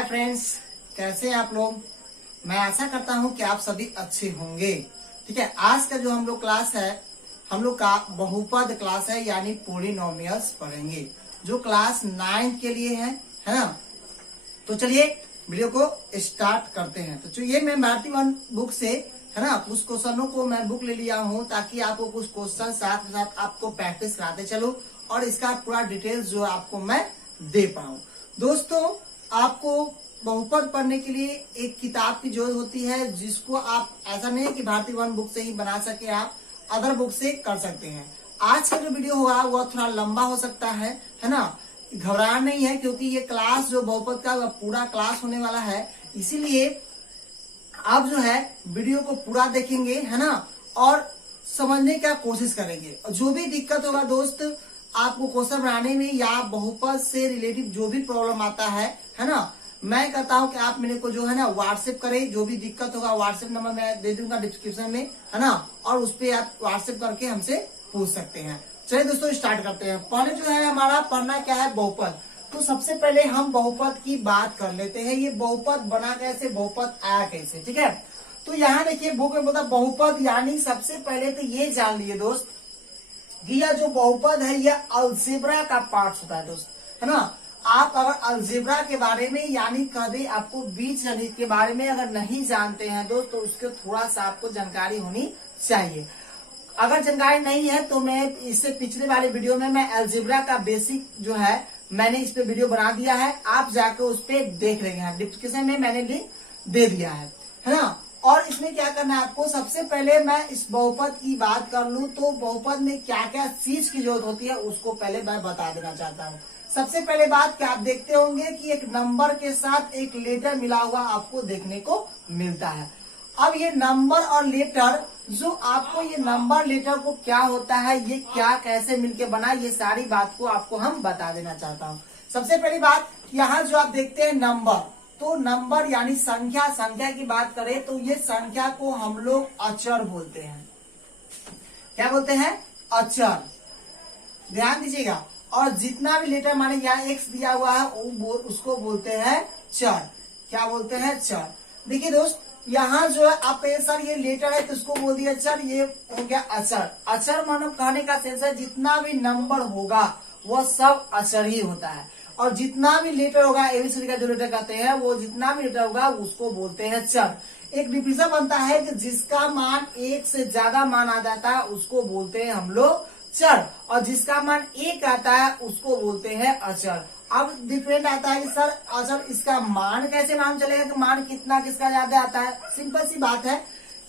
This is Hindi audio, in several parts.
हाय फ्रेंड्स, कैसे हैं आप लोग। मैं आशा करता हूं कि आप सभी अच्छे होंगे। ठीक है, आज का जो हम लोग क्लास है, हम लोग का बहुपद क्लास है, यानी पोलिनोमियल्स पढ़ेंगे, जो क्लास 9 के लिए है ना। तो चलिए वीडियो को स्टार्ट करते हैं। तो चलिए, मैं भारती वन बुक से है ना कुछ क्वेश्चनों को मैं बुक ले लिया हूं, ताकि आपको कुछ क्वेश्चन साथ साथ आपको प्रैक्टिस कराते चलो और इसका पूरा डिटेल्स जो आपको मैं दे पाऊं। दोस्तों, आपको बहुपद पढ़ने के लिए एक किताब की जरूरत होती है, जिसको आप ऐसा नहीं है कि भारती वन बुक से ही बना सके, आप अदर बुक से कर सकते हैं। आज का जो वीडियो होगा वो थोड़ा लंबा हो सकता है ना। घबराना नहीं है, क्योंकि ये क्लास जो बहुपद का पूरा क्लास होने वाला है, इसीलिए आप जो है वीडियो को पूरा देखेंगे है ना, और समझने का कोशिश करेंगे। जो भी दिक्कत होगा दोस्त आपको क्वेश्चन बनाने में या बहुपद से रिलेटिव जो भी प्रॉब्लम आता है ना, मैं कहता हूं कि आप मेरे को जो है ना व्हाट्सएप करें। जो भी दिक्कत होगा व्हाट्सएप नंबर मैं दे दूंगा डिस्क्रिप्शन में, है ना, और उस पर आप व्हाट्सएप करके हमसे पूछ सकते हैं। चलिए दोस्तों, स्टार्ट करते हैं। पहले जो है हमारा पढ़ना क्या है, बहुपद। तो सबसे पहले हम बहुपद की बात कर लेते हैं। ये बहुपद बना कैसे, बहुपद आया कैसे, ठीक है। तो यहाँ देखिए बुक में बोला बहुपद, यानी सबसे पहले तो ये जान लिए दोस्त कि यह जो बहुपद है यह अलजेब्रा का पार्ट होता है दोस्त, है ना। आप अगर अलजेब्रा के बारे में यानी कभी आपको बीजगणित के बारे में अगर नहीं जानते हैं दोस्त, तो उसके थोड़ा सा आपको जानकारी होनी चाहिए। अगर जानकारी नहीं है तो मैं इससे पिछले वाले वीडियो में मैं अलजेब्रा का बेसिक जो है मैंने इस पे वीडियो बना दिया है, आप जाकर उस पे देख लेंगे। डिस्क्रिप्शन में मैंने लिंक दे दिया है ना। और इसमें क्या करना है आपको, सबसे पहले मैं इस बहुपद की बात कर लूं तो बहुपद में क्या क्या चीज की जरूरत होती है उसको पहले मैं बता देना चाहता हूँ। सबसे पहले बात क्या आप देखते होंगे कि एक नंबर के साथ एक लेटर मिला हुआ आपको देखने को मिलता है। अब ये नंबर और लेटर, जो आपको ये नंबर लेटर को क्या होता है, ये क्या कैसे मिलके बना, ये सारी बात को आपको हम बता देना चाहता हूँ। सबसे पहली बात, यहाँ जो आप देखते हैं नंबर, तो नंबर यानी संख्या, संख्या की बात करें तो ये संख्या को हम लोग अचर बोलते हैं। क्या बोलते हैं, अचर, ध्यान दीजिएगा। और जितना भी लेटर माने यहाँ एक्स दिया हुआ है उसको बोलते हैं चर। क्या बोलते हैं, चर। देखिए दोस्त, यहाँ जो है आप सर ये लेटर है तो उसको बोल दिया चर, ये हो गया अचर। अचर मानो कहने का सेंस है जितना भी नंबर होगा वह सब अचर ही होता है, और जितना भी लेटर होगा एबीसीडी का जो लेटर कहते हैं, वो जितना भी लेटर होगा उसको बोलते हैं चर। एक डिफिनेशन बनता है कि जिसका मान एक से ज्यादा मान आ जाता है उसको बोलते हैं हम लोग चर, और जिसका मान एक आता है उसको बोलते हैं अचर। अब डिफरेंट आता है कि सर अचर इसका मान कैसे मालूम चलेगा कि मान कितना किसका ज्यादा आता है। सिंपल सी बात है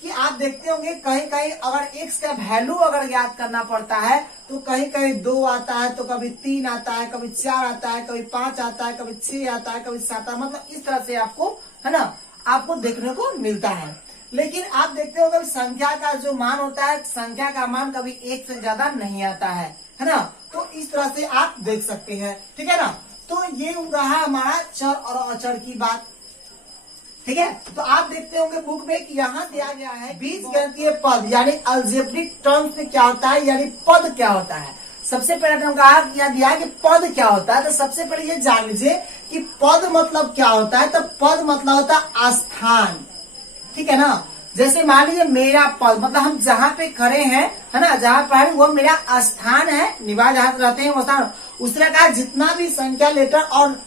कि आप देखते होंगे कहीं कहीं अगर एक्स का वैल्यू अगर याद करना पड़ता है तो कहीं कहीं 2 आता है, तो कभी 3 आता है, कभी 4 आता है, कभी 5 आता है, कभी 6 आता है, कभी 7 आता है। मतलब इस तरह से आपको है ना आपको देखने को मिलता है। लेकिन आप देखते होंगे संख्या का जो मान होता है, संख्या का मान कभी एक से ज्यादा नहीं आता है ना। तो इस तरह से आप देख सकते हैं, ठीक है ना। तो ये रहा हमारा चर और अचर की बात, ठीक है। तो आप देखते होंगे बुक में कि यहाँ दिया गया है बीजगणितीय पद, यानी अलजेब्रिक टर्म्स में क्या होता है, यानी पद क्या होता है। सबसे पहले हम कहा यहाँ दिया कि पद क्या होता है, तो सबसे पहले ये जान लीजिए कि पद मतलब क्या होता है। तो पद मतलब होता है स्थान, ठीक है ना। जैसे मान लीजिए मेरा पद मतलब हम जहाँ पे खड़े हैं है ना, जहाँ पर वो मेरा स्थान है, निवास जहाँ रहते हैं वो स्थान। उस तरह का जितना भी संख्या लेटर और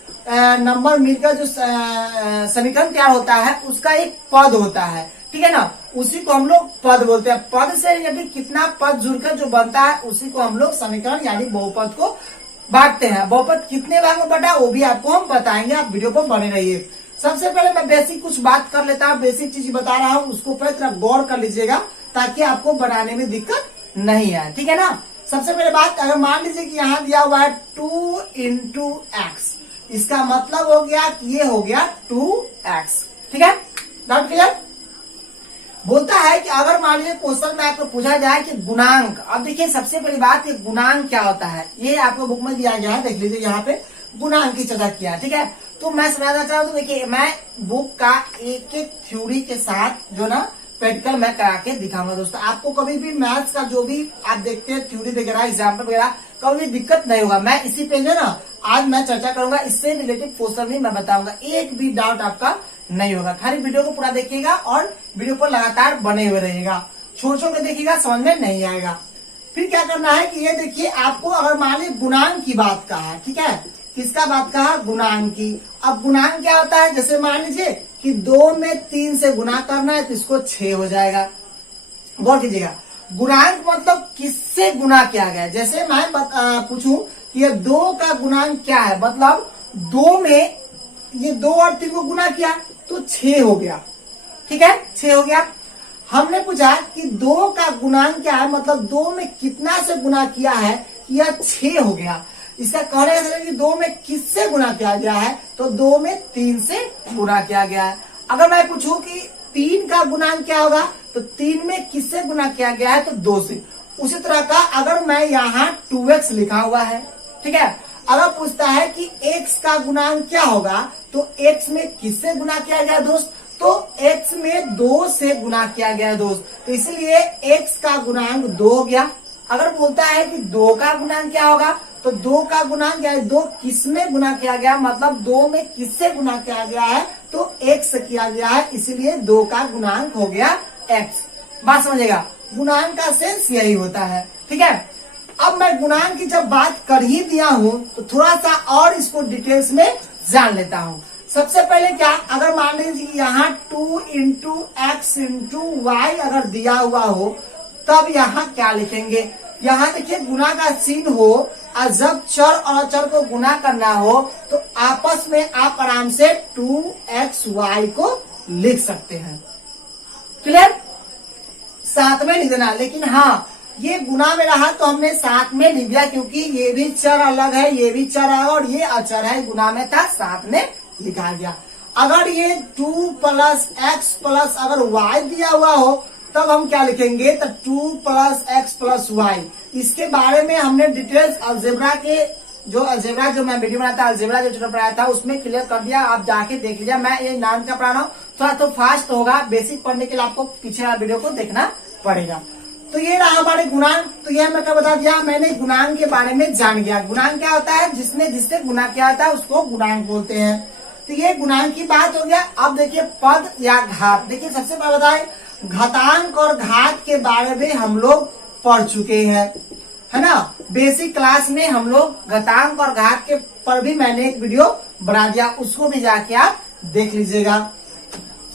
नंबर मिलकर जो समीकरण तैयार होता है उसका एक पद होता है, ठीक है ना। उसी को हम लोग पद बोलते हैं। पद से यदि कितना पद जुड़कर जो बनता है उसी को हम लोग समीकरण यानी बहुपद को बांटते हैं। बहुपद कितने भाग में बटा वो भी आपको हम बताएंगे, आप वीडियो पर बने रहिए। सबसे पहले मैं बेसिक कुछ बात कर लेता हूँ, बेसिक चीज बता रहा हूँ, उसको पहले तरफ गौर कर लीजिएगा ताकि आपको बनाने में दिक्कत नहीं आए, ठीक है ना। सबसे पहले बात, अगर मान लीजिए कि यहाँ दिया हुआ है 2 into x, इसका मतलब हो गया कि ये हो गया 2x, ठीक है। Doubt clear. बोलता है कि अगर मान लीजिए क्वेश्चन में आपको पूछा जाए कि गुणांक, अब देखिए सबसे पहली बात ये गुणांक क्या होता है, ये आपको बुक में दिया गया है, देख लीजिए यहाँ पे गुणांक की चर्चा किया, ठीक है। तो मैं समझना चाहूँ तो देखिए मैं बुक का एक एक थ्योरी के साथ जो ना प्रैक्टिकल मैं करा के दिखाऊंगा दोस्तों। आपको कभी भी मैथ्स का जो भी आप देखते हैं थ्योरी वगैरह एग्जाम्पल वगैरह कभी दिक्कत नहीं होगा। मैं इसी पे जो ना आज मैं चर्चा करूंगा, इससे रिलेटेड क्वेश्चन भी मैं बताऊंगा, एक भी डाउट आपका नहीं होगा। खाली वीडियो को पूरा देखिएगा और वीडियो पर लगातार बने हुए रहिएगा, छोड़ छोड़ के देखिएगा, समझ में नहीं आएगा। फिर क्या करना है कि ये देखिए, आपको अगर मान ली गुणांक की बात कहा है, ठीक है, किसका बात कहा, गुणांक की। अब गुणांक क्या होता है, जैसे मान लीजिए कि 2 में 3 से गुना करना है तो इसको 6 हो जाएगा। गौर कीजिएगा, गुणांक मतलब किससे गुना किया गया। जैसे मैं पूछूं कि ये 2 का गुणांक क्या है, मतलब 2 में ये 2 और 3 को गुना किया तो 6 हो गया, ठीक है, 6 हो गया। हमने पूछा कि 2 का गुणांक क्या है, मतलब 2 में कितना से गुना किया है, यह 6 हो गया। इसका कहने का कि 2 में किससे गुना किया गया है, तो 2 में 3 से गुना किया गया है। अगर मैं पूछूं कि 3 का गुणांक क्या होगा, तो 3 में किससे गुना किया गया है, तो 2 से। उसी तरह का अगर मैं यहाँ 2x लिखा हुआ है, ठीक है, अगर पूछता है कि x का गुणांक क्या होगा, तो x में किससे गुना किया गया दोस्त, तो x में 2 से गुना किया गया है दोस्त, तो इसलिए x का गुणांक 2 हो गया। अगर बोलता है कि 2 का गुणांक क्या होगा, तो 2 का गुणांक क्या है, 2 किस में गुना किया गया, मतलब 2 में किससे गुना किया गया है, तो x से किया गया है, इसीलिए 2 का गुणांक हो गया x। बात समझेगा, गुणांक का सेंस यही होता है, ठीक है। अब मैं गुणांक की जब बात कर ही दिया हूं तो थोड़ा सा और इसको डिटेल्स में जान लेता हूं। सबसे पहले क्या, अगर मान लीजिए यहाँ 2 इंटू एक्स इंटू वाई अगर दिया हुआ हो, तब यहाँ क्या लिखेंगे, यहाँ देखिए गुना का चिन्ह हो, और जब चर और अचर को गुना करना हो तो आपस में आप आराम से 2xy को लिख सकते हैं, क्लियर, साथ में लिख देना। लेकिन हाँ, ये गुना में रहा तो हमने साथ में लिख दिया, क्योंकि ये भी चर अलग है, ये भी चर है और ये अचर है, गुना में था, साथ में लिखा गया। अगर ये 2 प्लस एक्स प्लस अगर y दिया हुआ हो, तब हम क्या लिखेंगे, तो 2 प्लस एक्स प्लस वाई। इसके बारे में हमने डिटेल्स अलजेब्रा के जो मैं वीडियो बनाता अलजेब्रा जो चैप्टर पढ़ाया था उसमें क्लियर कर दिया, आप जाके देख लीजिए। मैं ये नाम का पढ़ा रहा हूँ, थोड़ा तो फास्ट होगा, बेसिक पढ़ने के लिए आपको पीछे वाला वीडियो को देखना पड़ेगा। तो ये रहा हमारे गुणांक। तो ये मैं क्या बता दिया, मैंने गुणांक के बारे में जान गया। गुणांक क्या होता है, जिससे गुना किया होता है उसको गुणांक बोलते हैं। तो ये गुणांक की बात हो गया। अब देखिए पद या घात। देखिए सबसे पहले बताए, घातांक और घात के बारे में हम लोग पढ़ चुके हैं, है ना। बेसिक क्लास में हम लोग घातांक और घात के पर भी मैंने एक वीडियो बना दिया, उसको भी जाके आप देख लीजिएगा।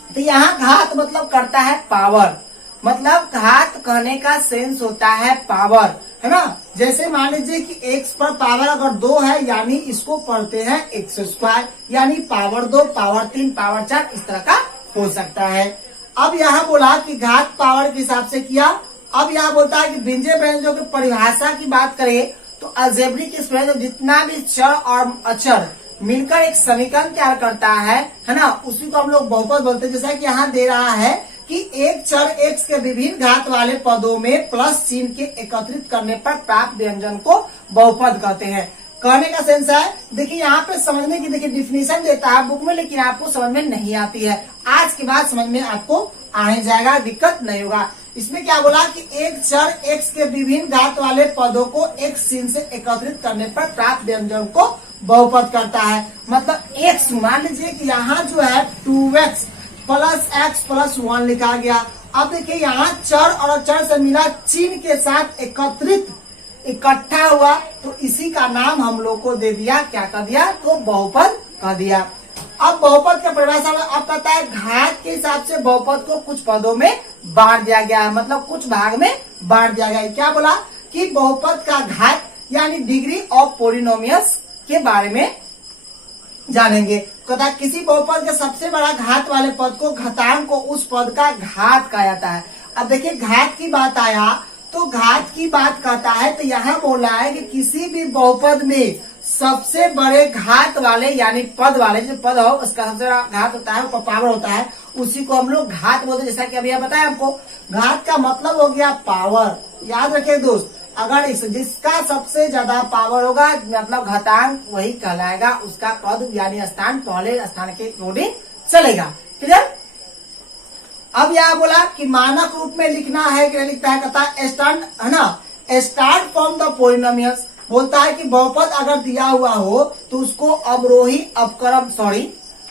तो यहाँ घात मतलब करता है पावर, मतलब घात कहने का सेंस होता है पावर, है ना। जैसे मान लीजिए कि x पर पावर अगर 2 है, यानी इसको पढ़ते हैं x स्क्वायर, यानी पावर 2, पावर 3, पावर 4, इस तरह का हो सकता है। अब यहाँ बोला कि घात पावर के हिसाब से किया। अब यहाँ बोलता है कि व्यंजक व्यंजकों की परिभाषा की बात करें तो अलजेब्रिक एक्सप्रेशन जितना भी चर और अचर मिलकर एक समीकरण तैयार करता है ना, उसी को हम लोग बहुपद बोलते हैं। जैसा कि यहाँ दे रहा है कि एक चर x के विभिन्न घात वाले पदों में प्लस चिन्ह के एकत्रित करने पर प्राप्त व्यंजन को बहुपद कहते हैं। कहने का सेंस है, देखिए यहाँ पे समझने की देखिए डिफिनीशन देता है बुक में, लेकिन आपको समझ में नहीं आती है। आज के बाद समझ में आपको आने जाएगा, दिक्कत नहीं होगा। इसमें क्या बोला कि एक चर x के विभिन्न घात वाले पदों को x चिन्ह से एकत्रित करने पर प्राप्त व्यंजन को बहुपद करता है। मतलब x मान लीजिए कि यहाँ जो है 2x प्लस एक्स प्लस 1 लिखा गया। अब देखिए यहाँ चर और अचर से मिला चिन्ह के साथ एकत्रित इकट्ठा हुआ, तो इसी का नाम हम लोग को दे दिया, क्या कर दिया, तो बहुपद कर दिया। अब बहुपद का परिभाषा अब कहता है घात के हिसाब से बहुपद को कुछ पदों में बांट दिया गया है, मतलब कुछ भाग में बांट दिया गया है। क्या बोला कि बहुपद का घात यानी डिग्री ऑफ पोलिनोमियल्स के बारे में जानेंगे। कहता किसी बहुपद के सबसे बड़ा घात वाले पद को घातांक को उस पद का घात कहा जाता है। अब देखिए घात की बात आया तो घात की बात कहता है, तो यहाँ बोला है कि किसी भी बहुपद में सबसे बड़े घात वाले यानी पद वाले जो पद हो उसका सबसे बड़ा घात होता है, पावर होता है, उसी को हम लोग घात बोलते हैं। जैसा कि अभी बताया आपको, घात का मतलब हो गया पावर। याद रखिए दोस्त, अगर जिसका सबसे ज्यादा पावर होगा मतलब घातांक, वही कहलाएगा, उसका पद यानी स्थान पहले स्थान के अकॉर्डिंग चलेगा। क्लियर। अब यहाँ बोला कि मानक रूप में लिखना है कि नहीं लिखता है, कहता है स्टार्ट, है ना, स्टार्ट फ्रॉम द पोलिनोमियल्स। बोलता है कि बहुपद अगर दिया हुआ हो तो उसको अवरोही अपक्रम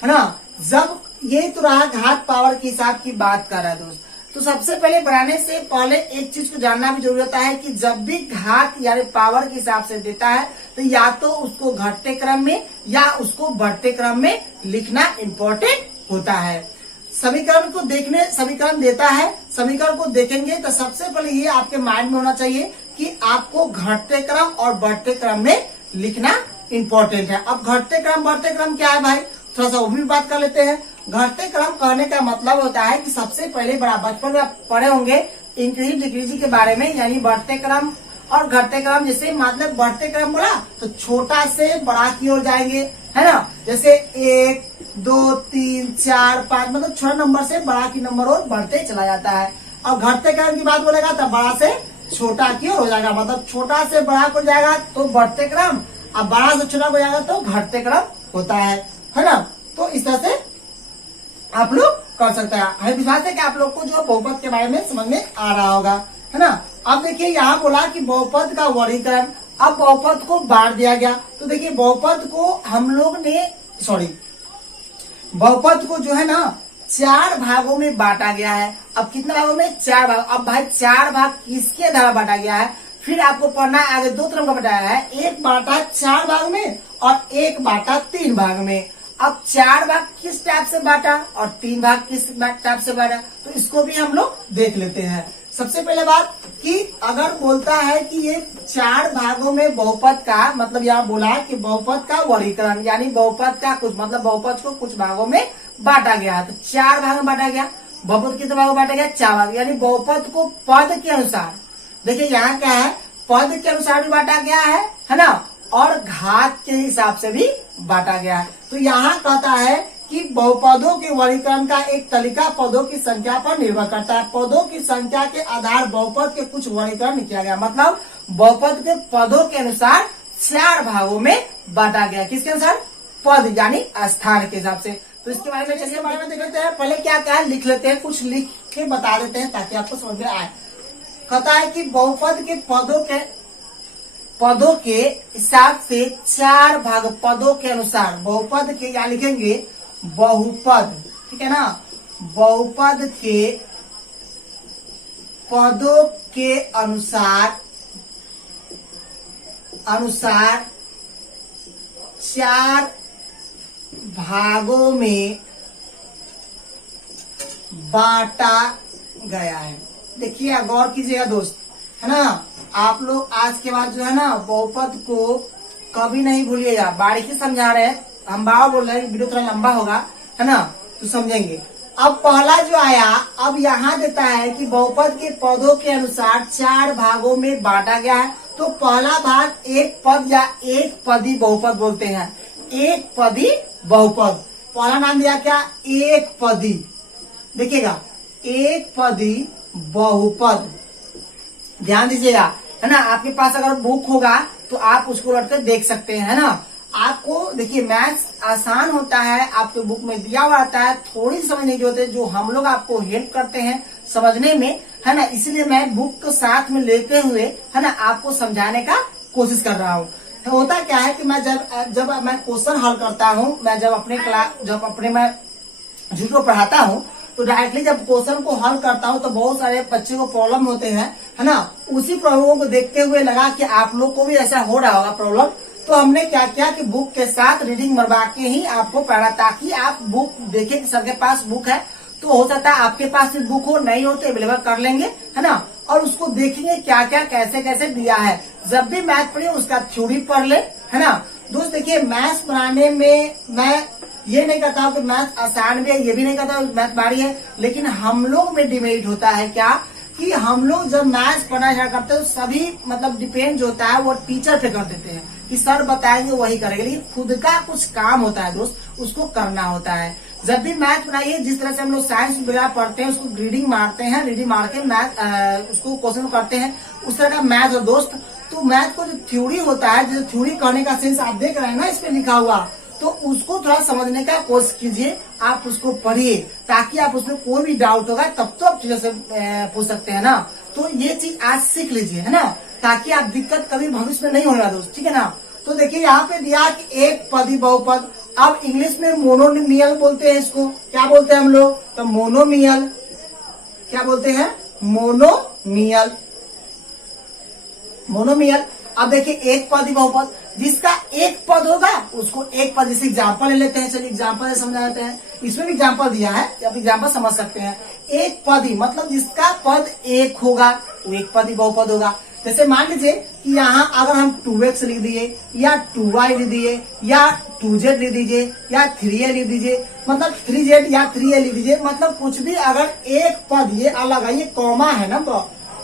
है ना, जब ये तो रहा घात पावर के हिसाब की बात कर रहा है दोस्त। तो सबसे पहले बनाने से पहले एक चीज को जानना भी जरूरी होता है कि जब भी घात यानी पावर के हिसाब से देता है तो या तो उसको घटते क्रम में या उसको बढ़ते क्रम में लिखना इम्पोर्टेंट होता है। समीकरण को देखने, समीकरण देता है, समीकरण को देखेंगे तो सबसे पहले ये आपके माइंड में होना चाहिए कि आपको घटते क्रम और बढ़ते क्रम में लिखना इम्पोर्टेंट है। अब घटते क्रम बढ़ते क्रम क्या है भाई, थोड़ा सा वो भी बात कर लेते हैं। घटते क्रम कहने का मतलब होता है कि सबसे पहले बड़ा बचपन में पढ़े होंगे इंक्रीज डिक्रीज के बारे में, यानी बढ़ते क्रम और घटते क्रम। जैसे मतलब बढ़ते क्रम बोला तो छोटा से बड़ा की ओर जाएंगे, है ना, जैसे 1 2 3 4 5 मतलब छोटा नंबर से बड़ा की नंबर और बढ़ते चला जाता है। और घटते क्रम की बात बोलेगा तो बड़ा से छोटा की ओर हो जाएगा, मतलब छोटा से बड़ा हो जाएगा तो बढ़ते क्रम, अब बड़ा से छोटा हो जाएगा तो घटते क्रम होता है ना। तो इस तरह से आप लोग कर सकते हैं। हमें विश्वास है कि आप लोग को जो बहुपद के बारे में समझ में आ रहा होगा, है ना। अब देखिए यहाँ बोला कि बहुपद का वर्गीकरण, अब बहुपद को बांट दिया गया। तो देखिए बहुपद को हम लोग ने बहुपद को जो है ना 4 भागों में बांटा गया है। अब कितने भागों में, 4 भाग। अब भाई 4 भाग किसके आधार बांटा गया है, फिर आपको पढ़ना है आगे। 2 तरह का बताया है, एक बांटा 4 भाग में और एक बांटा 3 भाग में। अब 4 भाग किस टाइप से बांटा और 3 भाग किस टाइप से बांटा, तो इसको भी हम लोग देख लेते हैं। सबसे पहले बात कि अगर बोलता है कि ये 4 भागों में बहुपद का मतलब यहाँ बोला कि बहुपद का वर्गीकरण यानी बहुपद का कुछ मतलब बहुपद को कुछ भागों में बांटा गया, तो 4 भाग में बांटा गया। बहुपद कितने भागों में बांटा गया, 4 भाग, यानी बहुपद को पद के अनुसार, देखिए यहाँ क्या है, पद के अनुसार भी बांटा गया है ना, और घात के हिसाब से भी बांटा गया है। तो यहाँ कहता है कि बहुपदों के वर्गीकरण का एक तरीका पदों की संख्या पर निर्भर करता है। पदों की संख्या के आधार बहुपद के कुछ वर्गीकरण किया गया, मतलब बहुपद के पदों के अनुसार 4 भागों में बांटा गया। किसके अनुसार, पद यानी स्थान के हिसाब से। तो इसके बारे में चलिए बारे में देख लेते हैं। पहले क्या क्या लिख लेते हैं, कुछ लिख के बता देते हैं ताकि आपको समझ में आए। कहता है कि बहुपद के पदों के हिसाब से 4 भाग पदों के अनुसार, बहुपद के या लिखेंगे बहुपद, ठीक है ना, बहुपद के पदों के अनुसार 4 भागों में बांटा गया है। देखिए गौर कीजिएगा दोस्त, है ना, आप लोग आज के बाद जो है ना बहुपद को कभी नहीं भूलिएगा, बारीकी समझा रहे हैं हम, बाबा बोल रहे हैं वीडियो थोड़ा लंबा होगा, है ना, तो समझेंगे। अब पहला जो आया, अब यहाँ देता है कि बहुपद के पदों के अनुसार 4 भागों में बांटा गया है। तो पहला भाग एक पद या एक पदी बहुपद बोलते हैं, एक पदी बहुपद। पहला नाम दिया क्या, एक पदी, देखिएगा एक पदी बहुपद, ध्यान दीजिएगा, है ना। आपके पास अगर बुक होगा तो आप उसको लौट कर देख सकते हैं, है ना। आपको देखिए मैथ्स आसान होता है, आपके बुक में दिया हुआ आता है, थोड़ी समझने की होती है, जो हम लोग आपको हेल्प करते हैं समझने में, है ना। इसलिए मैं बुक को साथ में लेते हुए, है ना, आपको समझाने का कोशिश कर रहा हूँ। होता क्या है कि मैं जब मैं क्वेश्चन हल करता हूँ, मैं जब अपने मैं जिसको पढ़ाता हूँ तो डायरेक्टली जब क्वेश्चन को हल करता हूँ तो बहुत सारे बच्चे को प्रॉब्लम होते हैं, है ना। उसी प्रॉब्लमों को देखते हुए लगा कि आप लोग को भी ऐसा हो रहा होगा प्रॉब्लम, तो हमने क्या किया कि बुक के साथ रीडिंग मरवा के ही आपको पढ़ा, ताकि आप बुक देखें कि सबके पास बुक है, तो हो सकता है आपके पास भी बुक हो, नहीं हो तो अवेलेबल कर लेंगे, है ना, और उसको देखेंगे क्या क्या कैसे कैसे दिया है। जब भी मैथ पढ़े उसका थ्योरी पढ़ ले, है ना। दोस्त देखिए मैथ्स बनाने में मैं ये नहीं कहता हूँ कि मैथ आसान भी है, ये भी नहीं कहता हूँ मैथ भारी है, लेकिन हम लोग में डिमेरिट होता है क्या कि हम लोग जब मैथ्स पढ़ना स्टार्ट करते हैं तो सभी मतलब डिपेंड जो होता है वो टीचर पे कर देते हैं कि सर बताएंगे वही करेंगे, लेकिन खुद का कुछ काम होता है दोस्त, उसको करना होता है। जब भी मैथ बनाइए, जिस तरह से हम लोग साइंस वगैरह पढ़ते हैं उसको रीडिंग मारते हैं, रीडिंग मार के मैथ उसको क्वेश्चन करते हैं, उस तरह का मैथ हो दोस्त। तो मैथ को जो थ्योरी होता है, जो थ्योरी कहने का सेंस आप देख रहे हैं ना इस पे लिखा हुआ, तो उसको थोड़ा समझने का कोशिश कीजिए, आप उसको पढ़िए, ताकि आप उसमें कोई भी डाउट होगा तब तो आप टीचर से पूछ सकते हैं ना। तो ये चीज आज सीख लीजिए, है ना, ताकि आप दिक्कत कभी भविष्य में नहीं होगा दोस्त, ठीक है ना। तो देखिए यहाँ पे दिया कि एक पदी बहुपद, अब इंग्लिश में मोनोमियल बोलते हैं इसको, क्या बोलते हैं हम लोग, तो मोनोमियल, क्या बोलते हैं, मोनोमियल, मोनोमियल। अब देखिए एक पदी बहुपद, जिसका एक पद होगा उसको एक पद, जैसे एग्जाम्पल ले लेते हैं, चलिए एग्जाम्पल से समझा देते हैं, इसमें भी एग्जाम्पल दिया है, आप एग्जाम्पल समझ सकते हैं। एक पदी मतलब जिसका पद एक होगा वो एक पदी बहुपद होगा। जैसे मान लीजिए कि यहाँ अगर हम 2x लिख दिए या 2y लिख दिए या 2z लिख दीजिए या 3a लिख दीजिए, मतलब 3z या 3a लिख दीजिए, मतलब कुछ भी अगर एक पद, ये अलग है, ये कॉमा है ना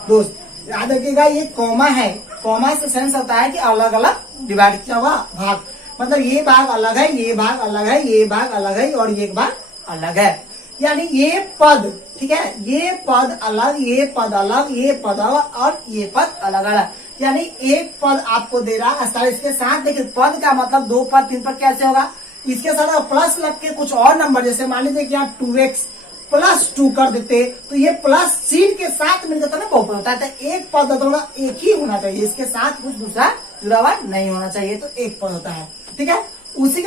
दोस्त, याद रखिएगा ये कॉमा है, कॉमा से सेंस होता है कि अलग अलग डिवाइड किया हुआ भाग, मतलब ये भाग अलग है, ये भाग अलग है, ये भाग अलग है और ये भाग अलग है, यानी ये पद, ठीक है, ये पद अलग, ये पद अलग, ये पद अलग और ये पद अलग अलग, यानी एक पद आपको दे रहा है। इसके साथ देखिए पद का मतलब 2 पद 3 पद कैसे होगा, इसके साथ प्लस लग के कुछ और नंबर, जैसे मान लीजिए कि यहाँ 2x प्लस 2 कर देते तो ये प्लस चिन्ह के साथ मिल जाता ना बहुपद होता है। तो एक पद थोड़ा एक ही होना चाहिए, इसके साथ कुछ दूसरा जुड़ा हुआ नहीं होना चाहिए, तो एक पद होता है, ठीक है। उसी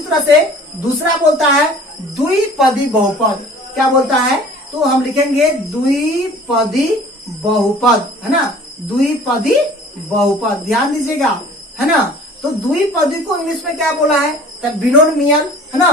तरह से दूसरा बोलता है द्विपदी बहुपद, क्या बोलता है, तो हम लिखेंगे द्विपदी बहुपद, है ना, द्विपदी बहुपद, ध्यान दीजिएगा, है ना। तो द्विपदी को इंग्लिश में क्या बोला है, तो बिनोमियल, है ना।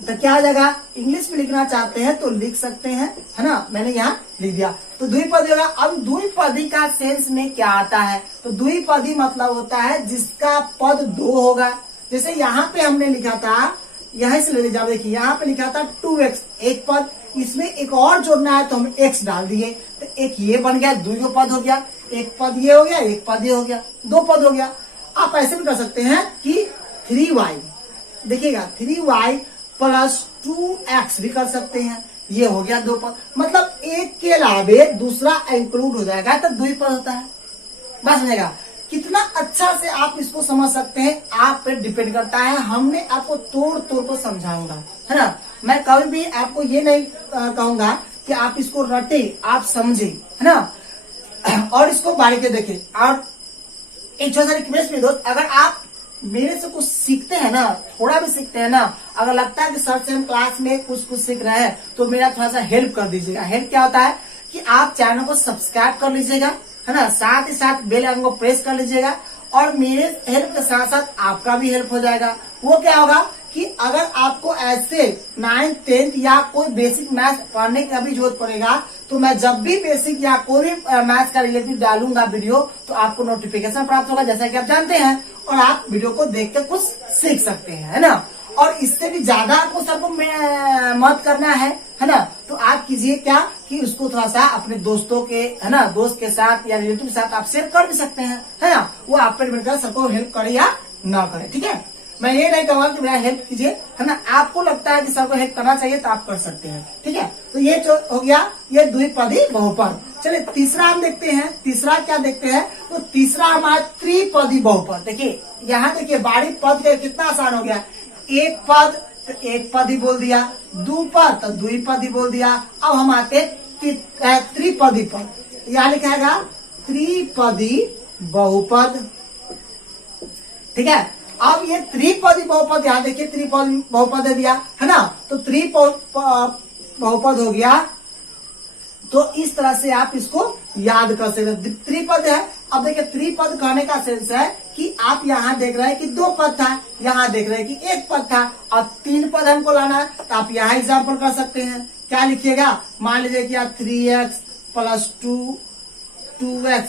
तो क्या आ जाएगा, इंग्लिश में लिखना चाहते हैं तो लिख सकते हैं, है ना, मैंने यहाँ लिख दिया। तो द्विपदी होगा। अब द्विपदी का सेंस में क्या आता है, तो द्विपदी मतलब होता है जिसका पद 2 होगा। जैसे यहाँ पे हमने लिखा था, यहीं से ले लीजिए, देखिए यहाँ पे लिखा था 2x एक पद, इसमें एक और जोड़ना है तो हम x डाल दिए, तो एक ये बन गया, 2 पद हो गया, एक पद ये हो गया, एक पद ये हो गया, 2 पद हो गया। आप ऐसे भी कर सकते हैं कि 3y, देखिएगा 3y प्लस 2x भी कर सकते हैं, ये हो गया 2 पद, मतलब एक के अलावे दूसरा इंक्लूड हो जाएगा तो 2 पद होता है। बस समझेगा, कितना अच्छा से आप इसको समझ सकते हैं आप पे डिपेंड करता है, हमने आपको तोड़ तोड़ को समझाऊंगा, है ना। मैं कभी भी आपको ये नहीं कहूंगा कि आप इसको रटे, आप समझे, है ना, और इसको बारीकी देखें। और एक छोटा सा रिक्वेस्ट भी दोस्त, अगर आप मेरे से कुछ सीखते हैं ना, थोड़ा भी सीखते हैं ना, अगर लगता है कि सर से हम क्लास में कुछ सीख रहे हैं तो मेरा थोड़ा सा हेल्प कर दीजिएगा। हेल्प क्या होता है कि आप चैनल को सब्सक्राइब कर लीजिएगा, है ना, साथ ही साथ बेल आइकन को प्रेस कर लीजिएगा, और मेरे हेल्प के साथ साथ आपका भी हेल्प हो जाएगा। वो क्या होगा कि अगर आपको ऐसे 9th 10th या कोई बेसिक मैथ्स पढ़ने का भी जरूरत पड़ेगा, तो मैं जब भी बेसिक या कोई भी मैथ्स का रिलेटेड डालूंगा वीडियो, तो आपको नोटिफिकेशन प्राप्त होगा, जैसा कि आप जानते हैं, और आप वीडियो को देख कर कुछ सीख सकते हैं, है ना। और इससे भी ज्यादा आपको सबको मत करना है ना, तो आप कीजिए क्या कि उसको थोड़ा सा अपने दोस्तों के, है ना, दोस्त के साथ या रिलेटिव के साथ आप शेयर कर भी सकते हैं, है ना। वो आप पर डिपेंड कर सबको हेल्प करे या ना करे, ठीक है। मैं ये नहीं कहूँगा कि मेरा हेल्प कीजिए, है ना, आपको लगता है कि सबको हेल्प करना चाहिए तो आप कर सकते हैं, ठीक है। तो ये जो हो गया ये द्विपदी बहुपद। चलिए तीसरा हम देखते हैं, तीसरा क्या देखते हैं, तो तीसरा हमारा त्रिपदी बहुपद। देखिए यहाँ देखिए बारीक पद के कितना आसान हो गया, एक पद तो एक पदी बोल दिया, 2 पद तो द्विपदी बोल दिया। अब हम आते त्रिपदी पद, यहाँ लिखा है त्रिपदी बहुपद, ठीक है। अब ये त्रिपदी बहुपद, यहाँ देखिए त्रिपदी बहुपद दिया है ना, तो बहुपद हो गया। तो इस तरह से आप इसको याद कर सकते, त्रिपद है। अब देखिए त्रिपद कहने का सेंस है कि आप यहाँ देख रहे हैं कि 2 पद था, यहाँ देख रहे हैं कि 1 पद था, और 3 पद हमको लाना है, तो आप यहाँ एग्जाम्पल कर सकते हैं। क्या लिखिएगा, मान लीजिए कि 3x प्लस 2x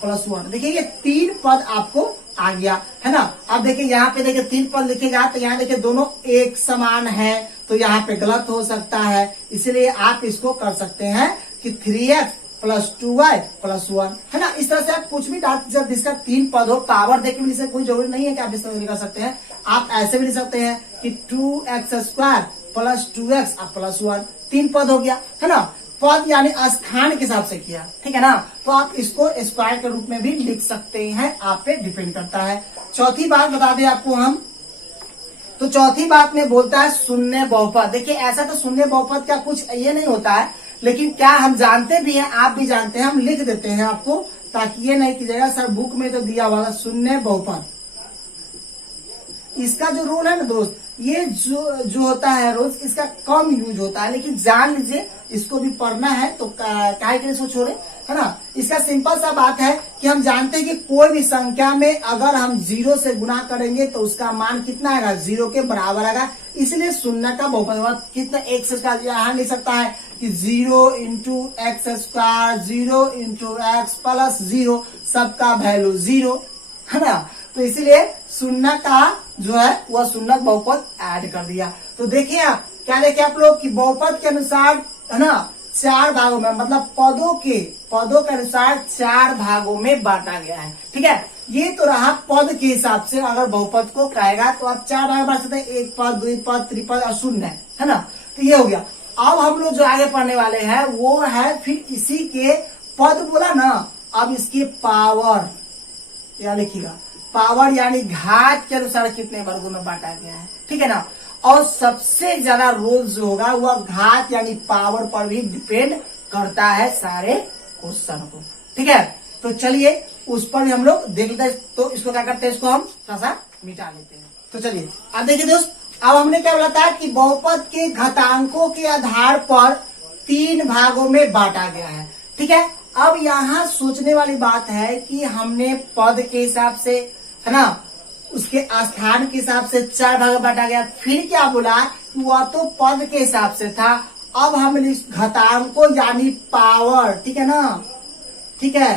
प्लस 1, देखिए ये 3 पद आपको आ गया, है ना। अब देखिए यहाँ पे देखिए 3 पद लिखेगा, तो यहाँ देखिए दोनों एक समान है, तो यहाँ पे गलत हो सकता है, इसलिए आप इसको कर सकते हैं कि 3x प्लस 2y प्लस 1, है ना। इस तरह से आप कुछ भी डाल, जब जिसका 3 पद हो, पावर देके भी लिख सकते, कोई जरूरी नहीं है कि आप इस तरह कर सकते हैं। आप ऐसे भी लिख सकते हैं कि 2x² प्लस 2x प्लस 1, 3 पद हो गया, है ना। पद यानी स्थान के हिसाब से किया, ठीक है ना। तो आप इसको स्क्वायर के रूप में भी लिख सकते हैं, आप पे डिपेंड करता है। चौथी बात बता दें आपको हम तो चौथी बात में बोलता है शून्य बहुपद। देखिए ऐसा तो शून्य बहुपद का कुछ ये नहीं होता है, लेकिन क्या हम जानते भी हैं, आप भी जानते हैं, हम लिख देते हैं आपको ताकि ये नहीं कीजिएगा सर बुक में तो दिया हुआ शून्य बहुपद। इसका जो रूल है ना दोस्त, ये जो होता है रोज इसका कम यूज होता है, लेकिन जान लीजिए इसको भी पढ़ना है तो काहे के लिए इसको छोड़े, है ना। इसका सिंपल सा बात है कि हम जानते हैं कि कोई भी संख्या में अगर हम 0 से गुना करेंगे तो उसका मान कितना आएगा, 0 के बराबर आएगा। इसलिए शून्य का बहुपद कितना एक्स का यहाँ लिख सकता है कि 0 into x square, 0 into x plus 0, सबका वैल्यू 0, है ना। तो इसीलिए शून्य का जो है वह शून्य बहुपद ऐड कर दिया। तो देखिए आप क्या देखे आप लोग कि बहुपद के अनुसार, है ना, 4 भागों में, मतलब पदों के अनुसार 4 भागों में बांटा गया है। ठीक है, ये तो रहा पद के हिसाब से। अगर बहुपद को कहेगा तो आप 4 भाग में बांट सकते हैं, एक पद, द्वि पद, त्रिपद और शून्य, है ना। तो ये हो गया। अब हम लोग जो आगे पढ़ने वाले हैं वो है फिर इसी के पद बोला ना, अब इसकी पावर या लिखिएगा, पावर यानी घात के अनुसार कितने वर्गों में बांटा गया है। ठीक है ना। और सबसे ज्यादा रोल जो होगा वह घात यानी पावर पर भी डिपेंड करता है सारे क्वेश्चन को। ठीक है, तो चलिए उस पर भी हम लोग देख लेते हैं। तो इसको क्या करते हैं, इसको हम थोड़ा सा मिटा लेते हैं। तो चलिए अब देखिए दोस्त, अब हमने क्या बोला था कि बहुपद के घातांकों के आधार पर 3 भागों में बांटा गया है। ठीक है, अब यहाँ सोचने वाली बात है कि हमने पद के हिसाब से, है ना, उसके स्थान के हिसाब से 4 भाग में बांटा गया। फिर क्या बोला कि वह तो पद के हिसाब से था, अब हम घातांकों यानी पावर, ठीक है ना, ठीक है,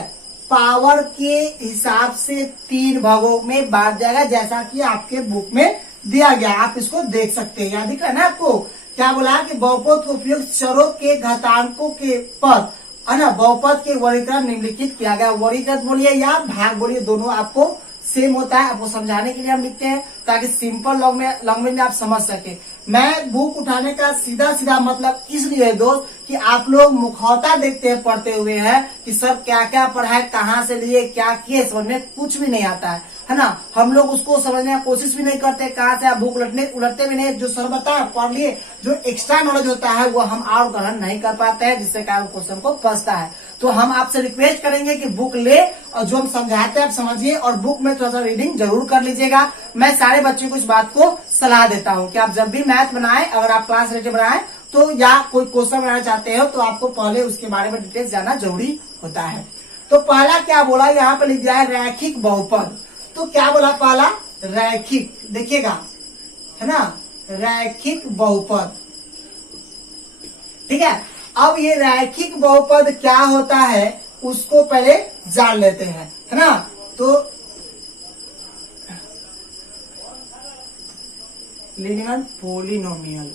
पावर के हिसाब से 3 भागों में बांट जाएगा, जैसा कि आपके बुक में दिया गया। आप इसको देख सकते हैं, यहाँ दिख रहा है ना आपको। क्या बोला कि बहुपद का उपयोग चरों के घातांकों के पद, है ना, बहुपद के वर्गीकरण निम्नलिखित किया गया। वर्गीकृत बोलिए या भाग बोलिए, दोनों आपको सेम होता है। आपको समझाने के लिए हम लिखते हैं ताकि सिंपल लैंग्वेज में आप समझ सके। मैं बुक उठाने का सीधा मतलब इसलिए है दोस्त कि आप लोग मुखौटा देखते हैं पढ़ते हुए हैं कि सर क्या क्या पढ़ा है, कहाँ से लिए, क्या किए, समझ में कुछ भी नहीं आता है ना। हम लोग उसको समझने की कोशिश भी नहीं करते, कहाँ से आप बुक उलटते भी नहीं। जो सर बताया पढ़ लिए, जो एक्स्ट्रा नॉलेज होता है वो हम और ग्रहण नहीं कर पाते हैं, जिससे कारण क्वेश्चन को फंसता है। तो हम आपसे रिक्वेस्ट करेंगे कि बुक ले और जो हम समझाते हैं आप समझिए, और बुक में थोड़ा सा रीडिंग जरूर कर लीजिएगा। मैं सारे बच्चों को इस बात को सलाह देता हूँ कि आप जब भी मैथ बनाए, अगर आप क्लास रिलेटेड बनाए तो या कोई क्वेश्चन बनाना चाहते हो तो आपको पहले उसके बारे में डिटेल्स जानना जरूरी होता है। तो पहला क्या बोला, यहाँ पे लिख दिया है रैखिक बहुपद। तो क्या बोला पहला, रैखिक, देखिएगा, है ना, रैखिक बहुपद। ठीक है, अब ये रैखिक बहुपद क्या होता है उसको पहले जान लेते हैं, है ना। तो लीनियर पॉलिनोमियल,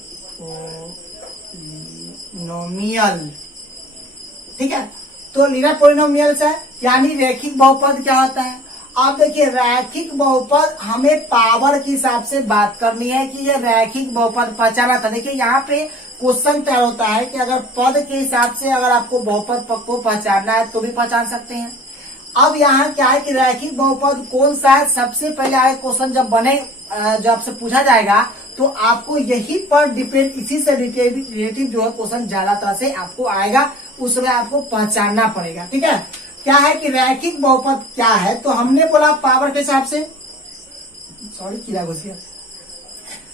ठीक है। तो लीनियर पॉलिनोमियल है यानी रैखिक बहुपद क्या होता है। अब देखिए रैखिक बहुपद हमें पावर के हिसाब से बात करनी है कि ये रैखिक बहुपद पहचाना था। देखिए यहाँ पे क्वेश्चन तैयार होता है कि अगर पद के हिसाब से अगर आपको बहुपद को पहचानना है तो भी पहचान सकते हैं। अब यहाँ क्या है कि रैखिक बहुपद कौन सा है, सबसे पहले आगे क्वेश्चन जब बने, जब आपसे पूछा जाएगा तो आपको यही पर डिपेंड, इसी से रिलेटिव जो है क्वेश्चन ज्यादा तरह से आपको आएगा, उसमें आपको पहचानना पड़ेगा। ठीक है, क्या है कि रैखिक बहुपद क्या है, तो हमने बोला पावर के हिसाब से, सॉरी कीड़ा घुस गया,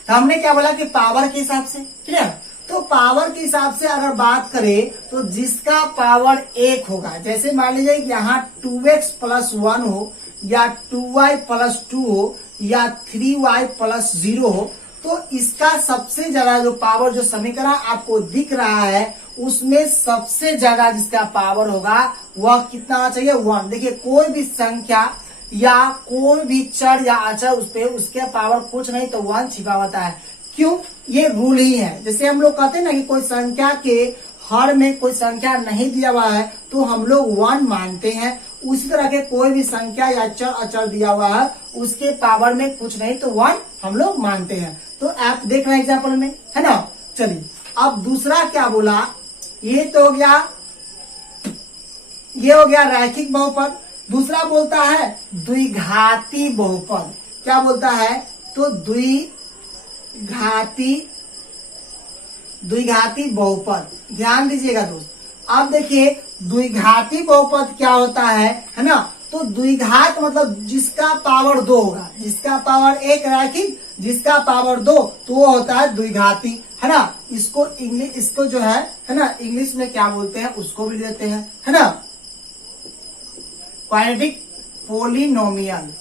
तो हमने क्या बोला कि पावर के हिसाब से। ठीक है, तो पावर के हिसाब से अगर बात करें तो जिसका पावर 1 होगा, जैसे मान लीजिए यहाँ 2x + 1 हो या 2y + 2 हो या 3y + 0 हो, तो इसका सबसे ज्यादा जो पावर, जो समीकरण आपको दिख रहा है उसमें सबसे ज्यादा जिसका पावर होगा वह कितना होना चाहिए, 1। देखिए कोई भी संख्या या कोई भी चर या अचर उस पे उसके पावर कुछ नहीं तो 1 छिपा होता है। क्यों, ये रूल ही है। जैसे हम लोग कहते हैं ना कि कोई संख्या के हर में कोई संख्या नहीं दिया हुआ है तो हम लोग 1 मानते हैं, उसी तरह के कोई भी संख्या या चर अचर दिया हुआ है उसके पावर में कुछ नहीं तो 1 हम लोग मानते हैं। तो आप देख रहे हैं एग्जाम्पल में, है ना। चलिए अब दूसरा क्या बोला, ये तो हो गया, ये हो गया रैखिक बहुपद। दूसरा बोलता है द्विघाती बहुपद। क्या बोलता है, तो द्विघाती बहुपद। ध्यान दीजिएगा दोस्त, अब देखिए द्विघाती बहुपद क्या होता है ना। तो द्विघात मतलब जिसका पावर 2 होगा, जिसका पावर 1 रैखिक, जिसका पावर 2 तो वो होता है द्विघाती, है ना। इसको जो है ना इंग्लिश में क्या बोलते हैं उसको भी लेते हैं, है ना, क्वाड्रेटिक पोलिनोमियल।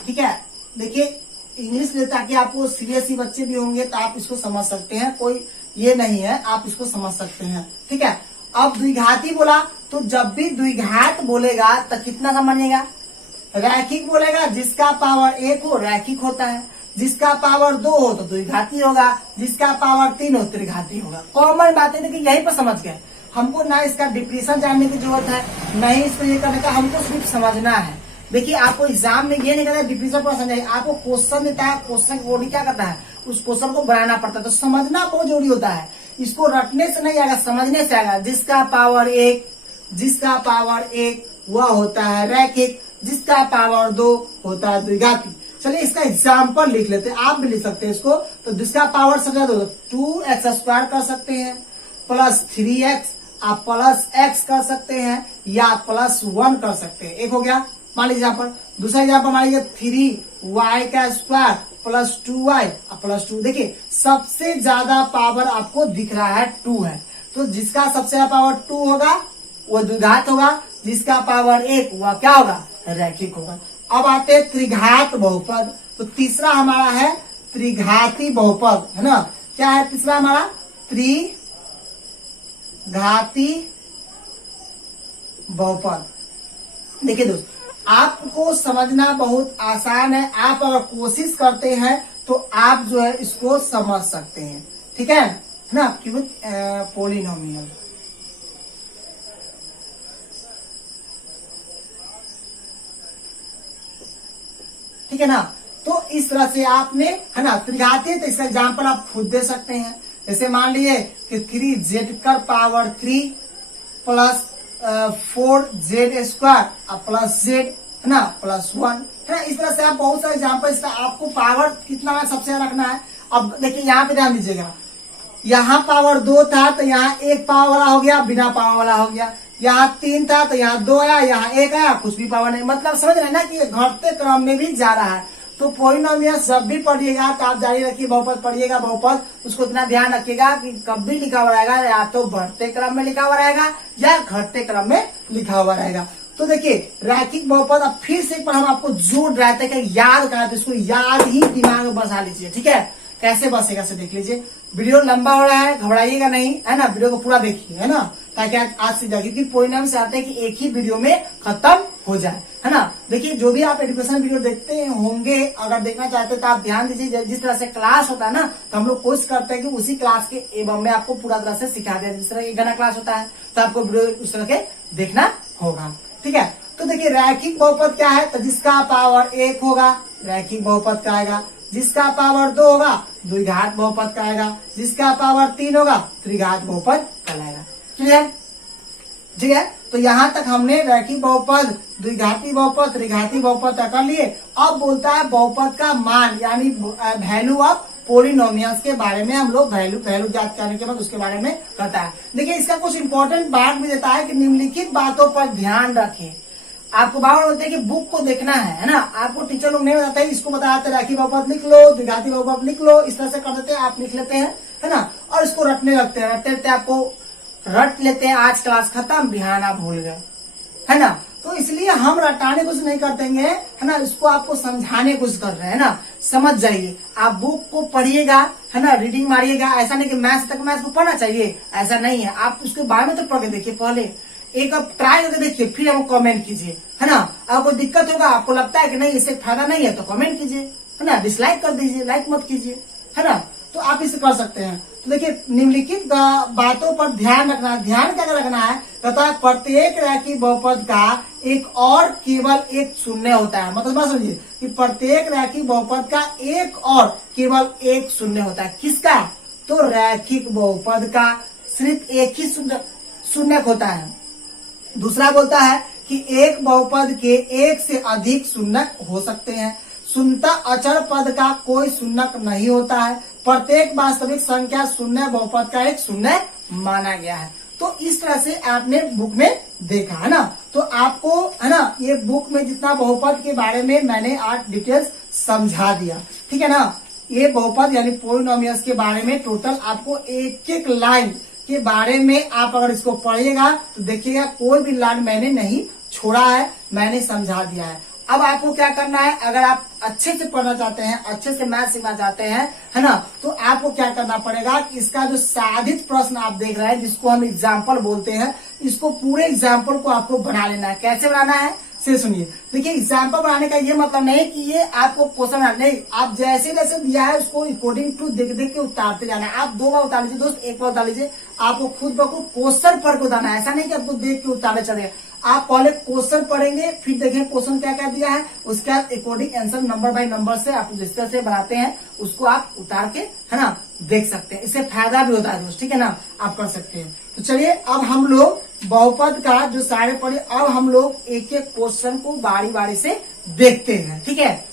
ठीक है, देखिए इंग्लिश में, ताकि आपको सीरियसली बच्चे भी होंगे तो आप इसको समझ सकते हैं, कोई ये नहीं है, आप इसको समझ सकते हैं। ठीक है, अब द्विघाती बोला तो जब भी द्विघात बोलेगा तो कितना समझिएगा, रैखिक बोलेगा, जिसका पावर 1 हो रैखिक होता है, जिसका पावर 2 हो तो द्विघाती होगा, जिसका पावर 3 हो त्रिघाती होगा। कॉमन बातें देखिए यहीं पर समझ गए, हमको ना इसका डिप्रेशन जानने की जरूरत है, नहीं इसको ये करने का, हमको सिर्फ समझना है। देखिए आपको एग्जाम में ये नहीं करना डिप्रेशन पर समझाइए, आपको क्वेश्चन देता है, क्वेश्चन को क्या करता है, उस क्वेश्चन को बनाना पड़ता है, तो समझना बहुत जरूरी होता है। इसको रटने से नहीं आएगा, समझने से आएगा। जिसका पावर 1 वह होता है रैखिक, जिसका पावर 2 होता है द्विघाती। चलिए इसका एग्जाम्पल लिख लेते हैं, आप भी लिख सकते हैं इसको। तो जिसका पावर सबसे ज्यादा 2x² कर सकते हैं, प्लस 3x, आप प्लस x कर सकते हैं या प्लस 1 कर सकते हैं। एक हो गया, मान लीजिए यहाँ पर। दूसरा एग्जाम्पल मान लीजिए 3y² प्लस 2y प्लस 2। देखिए सबसे ज्यादा पावर आपको दिख रहा है 2 है, तो जिसका सबसे ज्यादा पावर 2 होगा वो द्विघात होगा, जिसका पावर 1 वह क्या होगा, रैखिक होगा। अब आते हैं त्रिघात बहुपद। तो तीसरा हमारा है त्रिघाती बहुपद, है ना। क्या है तीसरा हमारा, त्रिघाती बहुपद। देखिए दोस्त, आपको समझना बहुत आसान है, आप अगर कोशिश करते हैं तो आप जो है इसको समझ सकते हैं। ठीक है ना, क्योंकि पोलिनोमियल। ठीक है ना, तो इस तरह से आपने, है ना, त्रिघाती, तो इसका एग्जाम्पल आप खुद दे सकते हैं। जैसे मान लिए कि 3z² power 3 plus 4z² plus z, है ना, प्लस 1, है ना। इस तरह से आप बहुत सारे एग्जाम्पल, इसका आपको पावर कितना सबसे ज्यादा रखना है। अब देखिए यहाँ पे ध्यान दीजिएगा, यहाँ पावर 2 था तो यहाँ 1 पावर वाला हो गया, बिना पावर वाला हो गया। यहाँ 3 था तो यहाँ 2 आया, यहाँ 1 आया, कुछ भी पावर नहीं। मतलब समझ रहे हैं ना कि घटते क्रम में भी जा रहा है। तो पोलिनोमियल जब भी पढ़िएगा तो आप जारी रखिए, बहुपद पढ़िएगा, बहुपद उसको इतना ध्यान रखिएगा कि कभी लिखा हुआ रहेगा, या तो बढ़ते क्रम में लिखा हुआ रहेगा या घटते क्रम में लिखा हुआ रहेगा। तो देखिए रैखिक बहुपद, अब फिर से एक बार हम आपको जोड़ रहे थे कि याद करा, तो इसको याद ही दिमाग में बसा लीजिए। ठीक है, कैसे बसेगा से देख लीजिए। वीडियो लंबा हो रहा है, घबराइएगा नहीं, है ना, वीडियो को पूरा देखिए, है ना, ताकि आज से जाए, क्योंकि पोइनम से आते हैं कि एक ही वीडियो में खत्म हो जाए, है ना। देखिए जो भी आप एजुकेशन वीडियो देखते होंगे, अगर देखना चाहते हैं तो आप ध्यान दीजिए, जिस तरह से क्लास होता है ना, तो हम लोग कोशिश करते हैं कि उसी क्लास के एवं में आपको पूरा तरह से सिखा दें। जिस तरह एक घंटा क्लास होता है तो आपको वीडियो उस तरह के देखना होगा। ठीक है, तो देखिए रैखिक बहुपद क्या है, तो जिसका पावर 1 होगा रैखिक बहुपद का आएगा, जिसका पावर 2 होगा द्विघात बहुपद का आएगा, जिसका पावर 3 होगा त्रिघात बहुपद कहलाएगा। क्लियर? ठीक है, तो यहाँ तक हमने रैखिक बहुपद, द्विघाती बहुपद, त्रिघाती बहुपद तक कर लिए। अब बोलता है बहुपद का मान, यानी वैल्यू ऑफ पोलिनोमियल्स के बारे में हम लोग वैल्यू ज्ञात करने के बाद उसके बारे में करता है। देखिए इसका कुछ इंपॉर्टेंट बात भी देता है कि निम्नलिखित बातों पर ध्यान रखें। आपको बार बोलते हैं कि बुक को देखना है ना, आपको टीचर लोग नहीं बताते, इसको बताते रैखिक बहुपद लिख लो, द्विघाती बहुपद लिख लो, इस तरह से कर देते हैं, आप लिख लेते हैं, है ना, और इसको रटने लगते हैं, रटते आपको रट लेते हैं, आज क्लास खत्म, बिहान आप भूल गए, है ना। तो इसलिए हम रटाने कुछ नहीं कर देंगे, है ना, इसको आपको समझाने कुछ कर रहे हैं ना, समझ जाइए। आप बुक को पढ़िएगा, है ना, रीडिंग मारिएगा, ऐसा नहीं कि मैथ्स तक मैथ्स को पढ़ना चाहिए, ऐसा नहीं है। आप उसके बारे में तो पढ़ के देखिए, पहले एक अब ट्राई करके देखिए, फिर हमको कमेंट कीजिए, है ना। अगर कोई दिक्कत होगा, आपको लगता है कि नहीं इससे फायदा नहीं है, तो कमेंट कीजिए, है ना, डिसलाइक कर दीजिए, लाइक मत कीजिए, है ना। तो आप इसे कर सकते हैं। तो देखिए निम्नलिखित बातों पर ध्यान रखना है। ध्यान क्या रखना है, कहता है प्रत्येक रैखिक बहुपद का एक और केवल एक शून्य होता है। मतलब बात समझिए कि प्रत्येक रैखिक बहुपद का एक और केवल एक शून्य होता है। किसका? तो रैखिक बहुपद का सिर्फ एक ही शून्य होता है। दूसरा बोलता है कि एक बहुपद के एक से अधिक शून्य हो सकते हैं। शून्यता अचर पद का कोई शून्यक नहीं होता है। प्रत्येक वास्तविक संख्या शून्य बहुपद का एक शून्य माना गया है। तो इस तरह से आपने बुक में देखा है ना। तो आपको है ना ये बुक में जितना बहुपद के बारे में मैंने आज डिटेल्स समझा दिया, ठीक है ना। ये बहुपद यानी पॉलिनोमियल्स के बारे में टोटल आपको एक एक लाइन के बारे में आप अगर इसको पढ़िएगा तो देखिएगा कोई भी लाइन मैंने नहीं छोड़ा है, मैंने समझा दिया है। अब आपको क्या करना है, अगर आप अच्छे से पढ़ना चाहते हैं, अच्छे से मैथ सीखना चाहते हैं, है ना, तो आपको क्या करना पड़ेगा, इसका जो साधित प्रश्न आप देख रहे हैं जिसको हम एग्जाम्पल बोलते हैं, इसको पूरे एग्जाम्पल को आपको बना लेना है। कैसे बनाना है से सुनिए। देखिए एग्जाम्पल बनाने का ये मतलब नहीं कि ये आपको क्वेश्चन नहीं, आप जैसे जैसे दिया है उसको अकॉर्डिंग टू देख देख के उतारते जाना है। आप 2 बार उतार लीजिए दोस्त, 1 बार उतार लीजिए, आपको खुद ब खुद क्वेश्चन पढ़ के उतारना है। ऐसा नहीं कि आपको देख के उतारने चले, आप पहले क्वेश्चन पढ़ेंगे फिर देखेंगे क्वेश्चन क्या क्या दिया है, उसके बाद according answer number by number से आप जिस तरह से बनाते हैं उसको आप उतार के है ना देख सकते हैं। इससे फायदा भी होता है दोस्त, ठीक है ना, आप कर सकते हैं। तो चलिए अब हम लोग बहुपद का जो सारे पढ़े, अब हम लोग एक एक क्वेश्चन को बारी बारी से देखते हैं, ठीक है।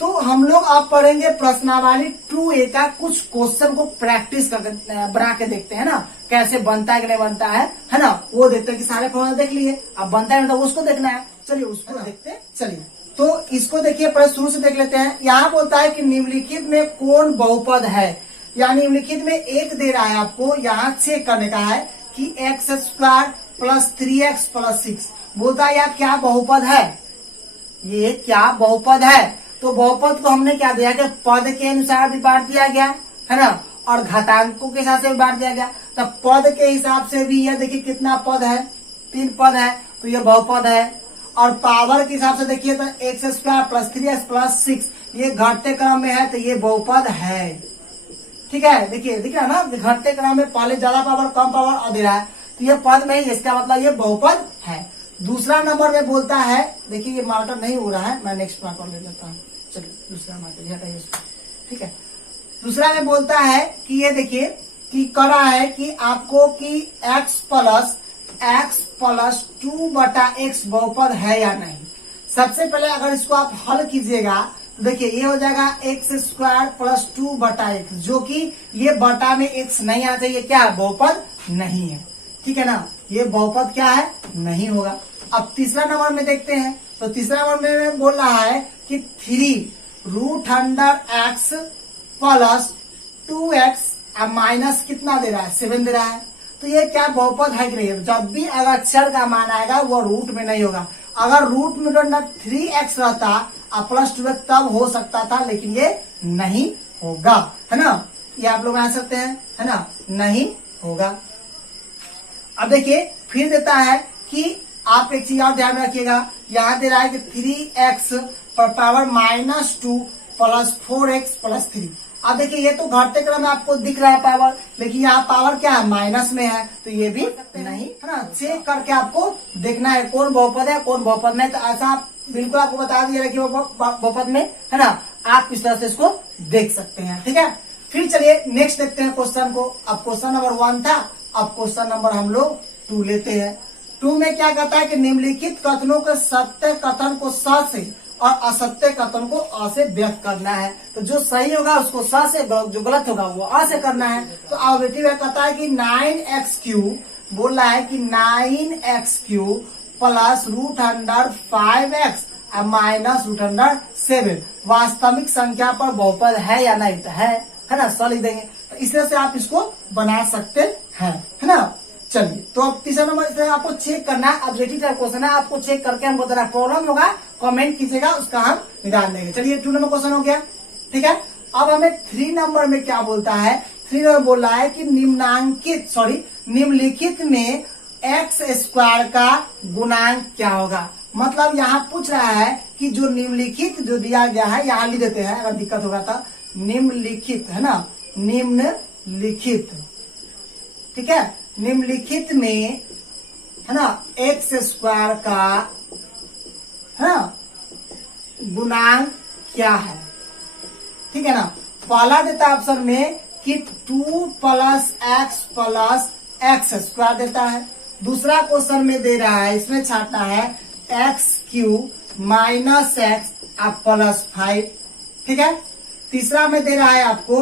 तो हम लोग अब पढ़ेंगे प्रश्नावली 2A का कुछ क्वेश्चन को प्रैक्टिस करके बना के देखते हैं ना, कैसे बनता है कि नहीं बनता है ना, वो देखते हैं कि सारे फॉर्मूला देख लिए, अब बनता है तो उसको देखना है। चलिए उसको देखते हैं। चलिए तो इसको देखिए, पहले शुरू से देख लेते हैं। यहाँ बोलता है कि निम्नलिखित में कौन बहुपद है, यानी निम्नलिखित में एक दे रहा है आपको, यहाँ चेक करने का है कि x² + 3x + 6 बोलता है यार क्या बहुपद है, ये क्या बहुपद है। तो बहुपद को हमने क्या दिया कि पद के अनुसार भी बांट दिया गया है ना, और घातांकों के हिसाब से भी बांट दिया गया। तो पद के हिसाब से भी ये देखिए कितना पद है, 3 पद है, तो ये बहुपद है। और पावर के हिसाब से देखिए तो x² + 3x + 6 ये घटते क्रम में है, तो ये बहुपद है, ठीक है। देखिए दिख रहा है ना, घटते क्रम में पहले ज्यादा पावर कम पावर और दे रहा है, तो ये पद में ही, इसका मतलब ये बहुपद है। दूसरा नंबर में बोलता है, देखिए ये मार्कर नहीं हो रहा है, मैं नेक्स्ट मार्कर ले लेता हूँ। चलिए दूसरा मार्कर हटाइए उसको, ठीक है। दूसरा में बोलता है कि ये देखिए कि करा है कि आपको कि x + 2/x बहुपद है या नहीं। सबसे पहले अगर इसको आप हल कीजिएगा तो देखिए ये हो जाएगा x² + 2/x, जो कि ये बटा में x नहीं आना चाहिए, क्या है बहुपद नहीं है, ठीक है ना, ये बहुपद क्या है नहीं होगा। अब तीसरा नंबर में देखते हैं, तो तीसरा नंबर में बोल रहा है कि 3√x + 2x अब माइनस कितना दे रहा है, 7 दे रहा है, तो ये क्या बहुपद है कि नहीं है। जब भी अगर अक्षर का मान आएगा वो रूट में नहीं होगा। अगर रूट में 3x रहता और +2x तब हो सकता था, लेकिन ये नहीं होगा, है ना, ये आप लोग आ सकते हैं, है ना, नहीं होगा। अब देखिए फिर देता है कि आप एक चीज और ध्यान रखिएगा, यहाँ दे रहा है कि 3x पर पावर -2 + 4x + 3। अब देखिए ये तो घटते क्रम में आपको दिख रहा है पावर, लेकिन यहाँ पावर क्या है माइनस में है, तो ये भी नहीं, है ना। चेक करके आपको देखना है कौन बहुपद है कौन बहुपद नहीं, तो ऐसा आप बिल्कुल आपको बता दिया कि वो बहुपद में है ना, आप इस तरह से इसको देख सकते हैं, ठीक है। फिर चलिए नेक्स्ट देखते हैं क्वेश्चन को। अब क्वेश्चन नंबर 1 था, अब क्वेश्चन नंबर हम लोग 2 लेते हैं। 2 में क्या कहता है कि निम्नलिखित कथनों के सत्य कथन को स से और असत्य कथन को अ से व्यक्त करना है। तो जो सही होगा उसको स से, जो गलत होगा वो अ से करना है। तो ऑब्जेक्टिव कहता है कि 9x³ बोल रहा है कि 9x³ + √5x -√7 वास्तविक संख्या पर बहुपद है या नहीं, तो है ना, स लिख देंगे। तो इस तरह से आप इसको बना सकते हैं, है ना। चलिए तो अब तीसरा नंबर इसमें आपको चेक करना है, ऑब्जेक्टिव टाइप क्वेश्चन है, आपको चेक करके हमको देना, प्रॉब्लम होगा कमेंट कीजिएगा, उसका हम निदान देंगे। चलिए 2 नंबर क्वेश्चन हो गया, ठीक है। अब हमें 3 नंबर में क्या बोलता है, 3 नंबर बोल रहा है कि निम्नलिखित में x² का गुणांक क्या होगा। मतलब यहाँ पूछ रहा है कि जो निम्नलिखित जो दिया गया है, यहाँ लिख देते हैं अगर दिक्कत होगा तो, निम्नलिखित है ना, निम्नलिखित, ठीक है, निम्नलिखित में है ना x² का है ना गुणांक क्या है, ठीक है ना। पहला देता है ऑप्शन में कि 2 + x + x² देता है। दूसरा क्वेश्चन में दे रहा है, इसमें छाटना है x³ माइनस एक्स आप प्लस 5, ठीक है। तीसरा में दे रहा है आपको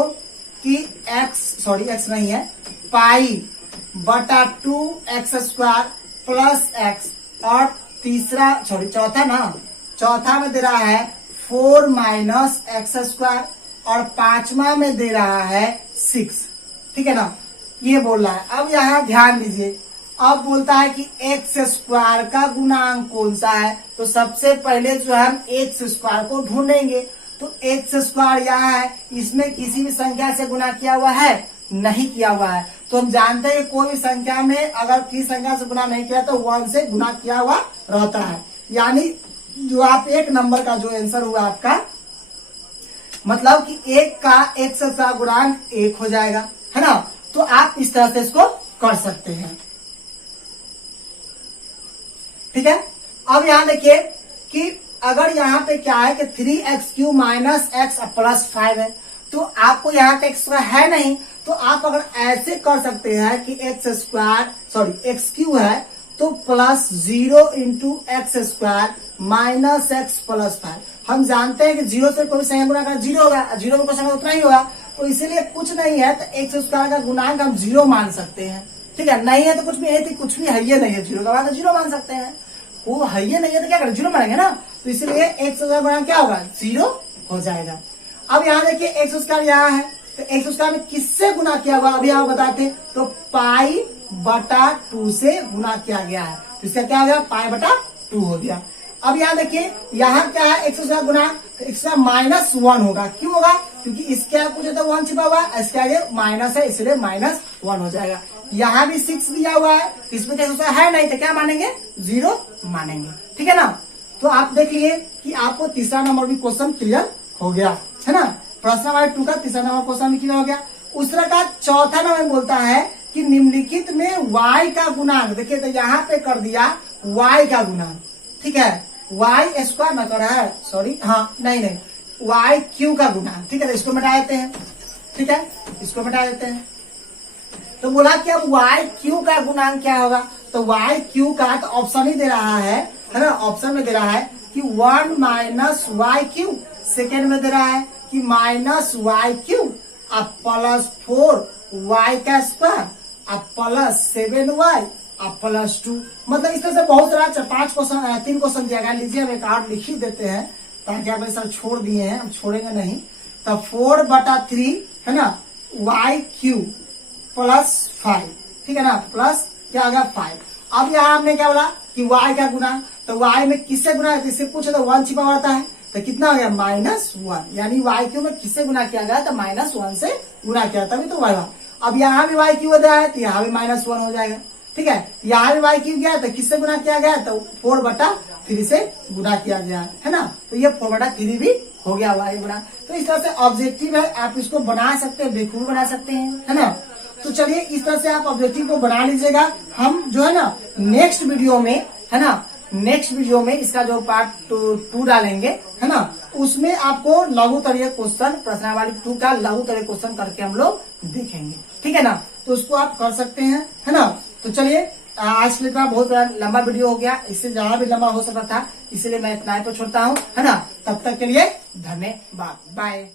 कि एक्स नहीं है, पाई बटा 2x² प्लस एक्स, और चौथा में दे रहा है 4 माइनस x², और पांचवा में दे रहा है 6, ठीक है ना। ये बोल रहा है। अब यहाँ ध्यान दीजिए, अब बोलता है कि x² का गुणांक कौन सा है, तो सबसे पहले जो है हम x² को ढूंढेंगे। तो x² यहाँ है, इसमें किसी भी संख्या से गुना किया हुआ है, नहीं किया हुआ है। तो हम जानते हैं कोई भी संख्या में अगर किसी संख्या से गुना नहीं किया तो 1 से गुना किया हुआ रहता है। यानी जो आप एक नंबर का जो आंसर हुआ आपका, मतलब कि एक का x का गुणांक 1 हो जाएगा, है ना। तो आप इस तरह से इसको कर सकते हैं, ठीक है। अब यहां देखिए कि अगर यहाँ पे क्या है कि 3x³ माइनस एक्स प्लस 5 है, तो आपको यहाँ पे x है नहीं, तो आप अगर ऐसे कर सकते हैं कि x³ है तो plus 0 into x² minus x plus 5। हम जानते हैं कि 0 से कोई संख्या गुना कर 0 होगा, 0 में कोई संख्या उतना ही होगा, तो इसीलिए कुछ नहीं है तो x² का गुणांक हम 0 मान सकते हैं, ठीक है। नहीं है तो कुछ भी है, तो कुछ भी है ये नहीं है 0 का बाद 0 मान सकते हैं। वो है ये नहीं है तो क्या करें, 0 मानेंगे ना, तो इसलिए x² का गुणांक क्या होगा, 0 हो जाएगा। अब यहाँ देखिए x² यहाँ है, तो x² में किससे गुना किया हुआ अभी यहाँ बताते, तो पाई बटा 2 से गुना किया गया है, तो इसका क्या हो गया, पाई बटा 2 हो गया। अब यहाँ देखिए यहाँ क्या है x² गुना, तो x² माइनस 1 होगा, क्यों होगा, क्योंकि इसके आगे कुछ तो 1 छिपा हुआ है, इसके आगे माइनस है, इसलिए माइनस 1 हो जाएगा। यहाँ भी 6 दिया हुआ है, इसमें x² है नहीं तो क्या मानेंगे, 0 मानेंगे, ठीक है ना। तो आप देखिए कि आपको तीसरा नंबर भी क्वेश्चन क्लियर हो गया, है ना। प्रश्न नंबर 2 का तीसरा नंबर क्वेश्चन भी क्लियर हो गया। उस तरह का चौथा नंबर बोलता है कि निम्नलिखित में y का गुणांक, देखिए तो यहाँ पे कर दिया y का गुणांक, ठीक है, y² न कर रहा है, सॉरी, हाँ नहीं y³ का गुणांक, ठीक है। तो इसको मिटा देते हैं, ठीक है, इसको मिटा देते हैं। तो बोला कि अब y³ का गुणांक क्या होगा, तो y³ का तो ऑप्शन ही दे रहा है ना, ऑप्शन में दे रहा है कि 1 माइनस y³, सेकेंड में दे रहा है कि माइनस y³ अब प्लस 4y² अब प्लस 7y अब प्लस 2। मतलब इस तरह से बहुत सारा 3 क्वेश्चन दिया गया। लीजिए हम एक आर्ट लिख ही देते हैं ताकि आप ऐसा छोड़ दिए हैं, हम छोड़ेंगे नहीं। तो 4/3 है ना, y³ प्लस 5, ठीक है ना, प्लस क्या आ गया 5। अब यहाँ हमने क्या बोला कि y का गुना, तो y में किससे गुना है, इससे पूछे तो 1 छिपा रहता है, तो कितना हो गया -1, यानी y³ में किससे गुना किया गया, तो -1 से गुना किया तभी तो y। अब यहाँ भी y³ हो गया है तो यहाँ भी -1 हो जाएगा, ठीक है। यहाँ भी y³ गया तो किससे गुना किया गया, तो 4/3 से गुना किया गया है ना, तो ये 4/3 भी हो गया y गुना। तो इस तरह से ऑब्जेक्टिव है, आप इसको बना सकते हैं, बेखूबी बना सकते हैं, है ना। तो चलिए इस तरह से आप ऑब्जेक्टिव को बना लीजिएगा। हम जो है ना नेक्स्ट वीडियो में, है ना, नेक्स्ट वीडियो में इसका जो पार्ट 2 डालेंगे, है ना, उसमें आपको लघुत्तरीय क्वेश्चन, प्रश्नावली 2 का लघुत्तरीय क्वेश्चन करके हम लोग देखेंगे, ठीक है ना। तो उसको आप कर सकते हैं, है ना। तो चलिए आज के लिए बहुत लंबा वीडियो हो गया, इससे ज्यादा भी लंबा हो सकता था, इसलिए मैं इतना ही तो छोड़ता हूँ, है ना। तब तक के लिए धन्यवाद, बाय।